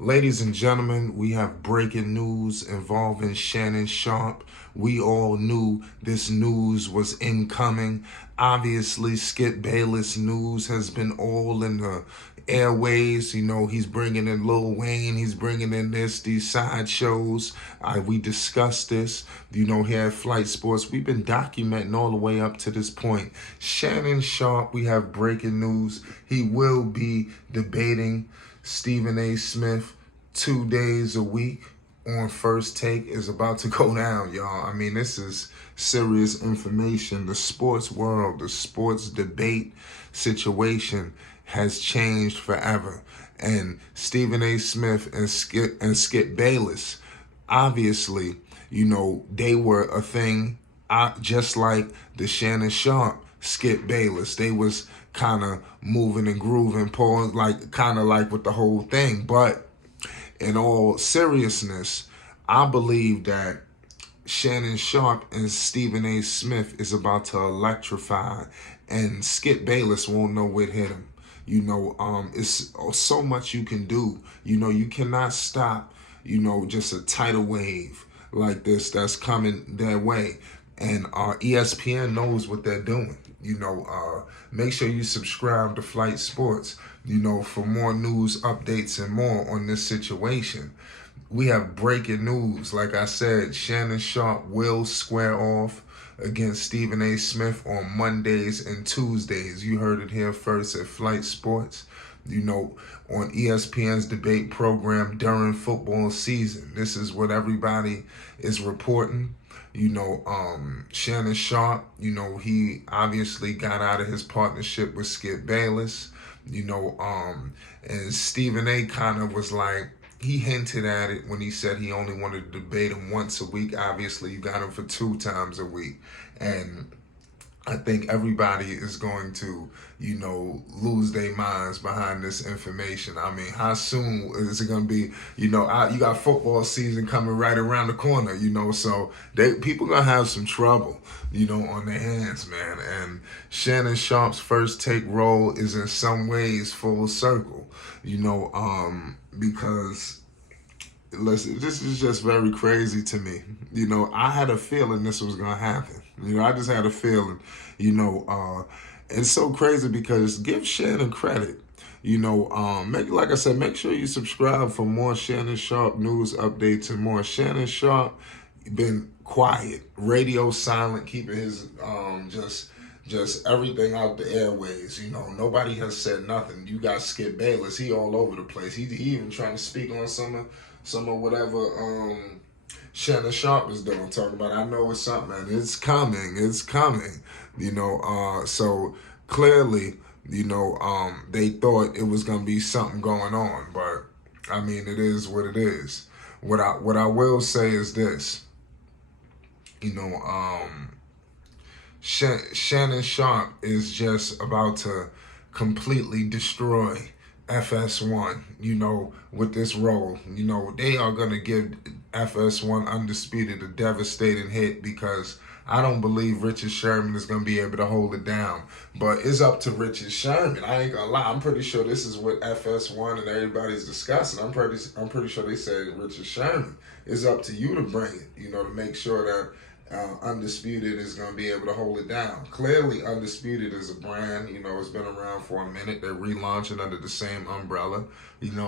Ladies and gentlemen, we have breaking news involving Shannon Sharpe. We all knew this news was incoming. Obviously, Skip Bayless news has been all in the airways. You know, he's bringing in Lil Wayne. He's bringing in these side shows. We discussed this, here at Flight Sports. We've been documenting all the way up to this point. Shannon Sharpe, we have breaking news. He will be debating Stephen A. Smith 2 days a week on First Take. Is about to go down, y'all. I mean, this is serious information. The sports world, the sports debate situation has changed forever. And Stephen A. Smith and Skip Bayless, obviously, they were a thing, just like the Shannon Sharpe, Skip Bayless. They was kind of moving and grooving, pulling, kind of like with the whole thing. But in all seriousness, I believe that Shannon Sharpe and Stephen A. Smith is about to electrify, and Skip Bayless won't know what hit him. It's so much you can do. You cannot stop, just a tidal wave like this that's coming their way. And ESPN knows what they're doing. Make sure you subscribe to Flight Sports, for more news, updates, and more on this situation. We have breaking news. Like I said, Shannon Sharpe will square off against Stephen A. Smith on Mondays and Tuesdays. You heard it here first at Flight Sports. On ESPN's debate program during football season. This is what everybody is reporting. Shannon Sharpe, he obviously got out of his partnership with Skip Bayless, and Stephen A. kind of was like, he hinted at it when he said he only wanted to debate him once a week. Obviously, you got him for 2 times a week. And I think everybody is going to, lose their minds behind this information. I mean, how soon is it going to be? You got football season coming right around the corner, so people going to have some trouble, on their hands, man. And Shannon Sharpe's First Take role is in some ways full circle, because listen, this is just very crazy to me. I had a feeling this was going to happen. I just had a feeling, it's so crazy because give Shannon credit. Like I said, make sure you subscribe for more Shannon Sharpe news updates and more. Shannon Sharpe been quiet, radio silent, keeping his just everything out the airways. Nobody has said nothing. You got Skip Bayless, he all over the place. He even trying to speak on some of whatever Shannon Sharpe is doing, talking about, I know it's something, man. It's coming. So clearly, they thought it was gonna be something going on, but I mean, it is what it is. What I will say is this, Shannon Sharpe is just about to completely destroy FS1, with this role. They are going to give FS1 Undisputed a devastating hit because I don't believe Richard Sherman is going to be able to hold it down. But it's up to Richard Sherman. I ain't going to lie. I'm pretty sure this is what FS1 and everybody's discussing. I'm pretty sure they said, Richard Sherman, it's up to you to bring it, to make sure that Undisputed is going to be able to hold it down. Clearly, Undisputed is a brand, it's been around for a minute. They're relaunching under the same umbrella,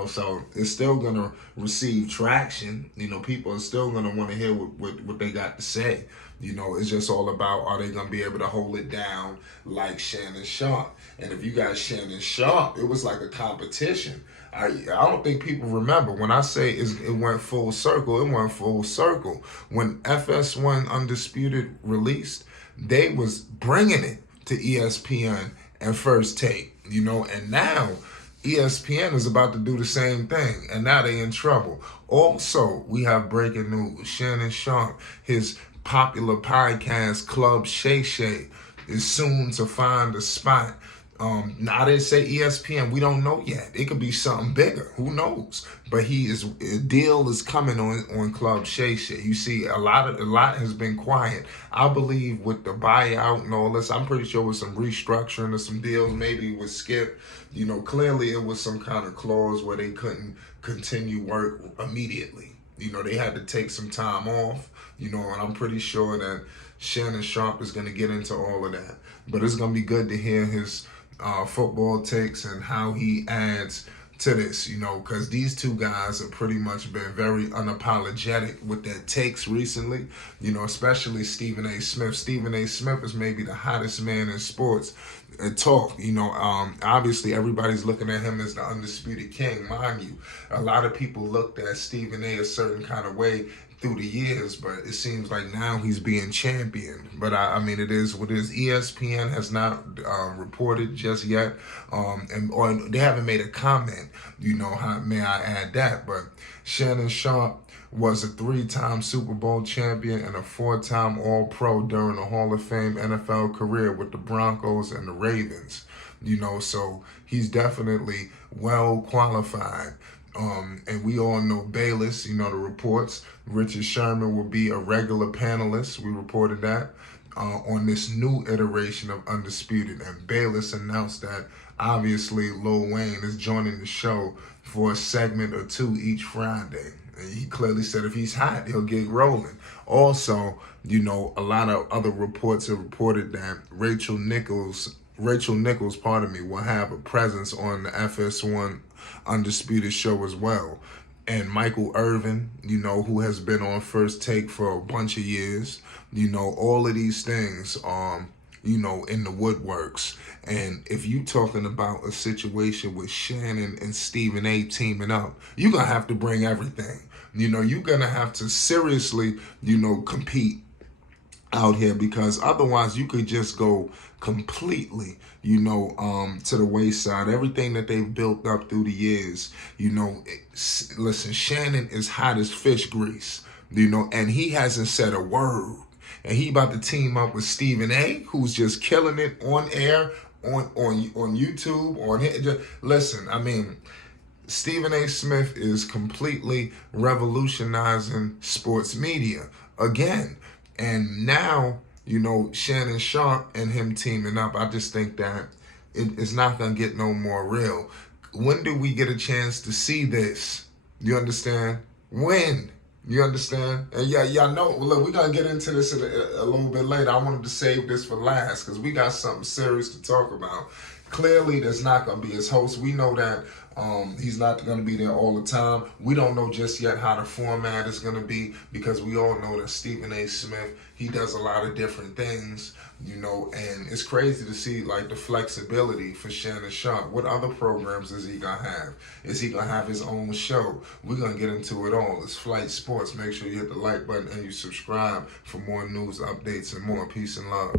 so it's still going to receive traction. People are still going to want to hear what they got to say. It's just all about, are they going to be able to hold it down like Shannon Sharpe? And if you got Shannon Sharpe, it was like a competition. I don't think people remember when I say it went full circle. It went full circle. When FS1 Undisputed released, they was bringing it to ESPN and First Take, and now ESPN is about to do the same thing, and now they in trouble. Also, we have breaking news. Shannon Sharpe, his popular podcast club Shay is soon to find a spot I didn't say ESPN. We don't know yet. It could be something bigger. Who knows? But a deal is coming on Club Shay. You see, a lot has been quiet. I believe with the buyout and all this, I'm pretty sure with some restructuring or some deals, maybe with Skip. Clearly it was some kind of clause where they couldn't continue work immediately. They had to take some time off. And I'm pretty sure that Shannon Sharpe is going to get into all of that. But it's going to be good to hear his football takes and how he adds to this, because these two guys have pretty much been very unapologetic with their takes recently, especially Stephen A. Smith. Stephen A. Smith is maybe the hottest man in sports talk. Obviously everybody's looking at him as the undisputed king. Mind you, a lot of people looked at Stephen A. a certain kind of way through the years, but it seems like now he's being championed. But I mean, it is what it is. ESPN has not reported just yet, or they haven't made a comment. How may I add that? But Shannon Sharpe was a 3-time Super Bowl champion and a 4-time All-Pro during a Hall of Fame NFL career with the Broncos and the Ravens. So he's definitely well qualified. And we all know Bayless, the reports. Richard Sherman will be a regular panelist. We reported that on this new iteration of Undisputed. And Bayless announced that obviously Lil Wayne is joining the show for a segment or 2 each Friday. And he clearly said if he's hot, he'll get rolling. Also, a lot of other reports have reported that Rachel Nichols, will have a presence on the FS1 Undisputed show as well. And Michael Irvin, who has been on First Take for a bunch of years, all of these things are, in the woodworks. And if you talking about a situation with Shannon and Stephen A. teaming up, you're going to have to bring everything. You're going to have to seriously, compete out here, because otherwise you could just go completely, to the wayside. Everything that they've built up through the years, listen, Shannon is hot as fish grease, and he hasn't said a word. And he about to team up with Stephen A., who's just killing it on air, on YouTube, listen, I mean, Stephen A. Smith is completely revolutionizing sports media again. And now, Shannon Sharpe and him teaming up, I just think that it's not going to get no more real. When do we get a chance to see this? You understand? When? You understand? And y'all know, look, we're going to get into this a little bit later. I wanted to save this for last because we got something serious to talk about. Clearly, there's not going to be his host. We know that he's not going to be there all the time. We don't know just yet how the format is going to be, because we all know that Stephen A. Smith, he does a lot of different things, and it's crazy to see like the flexibility for Shannon Sharpe. What other programs is he going to have? Is he going to have his own show? We're going to get into it all. It's Flight Sports. Make sure you hit the like button and you subscribe for more news, updates, and more. Peace and love.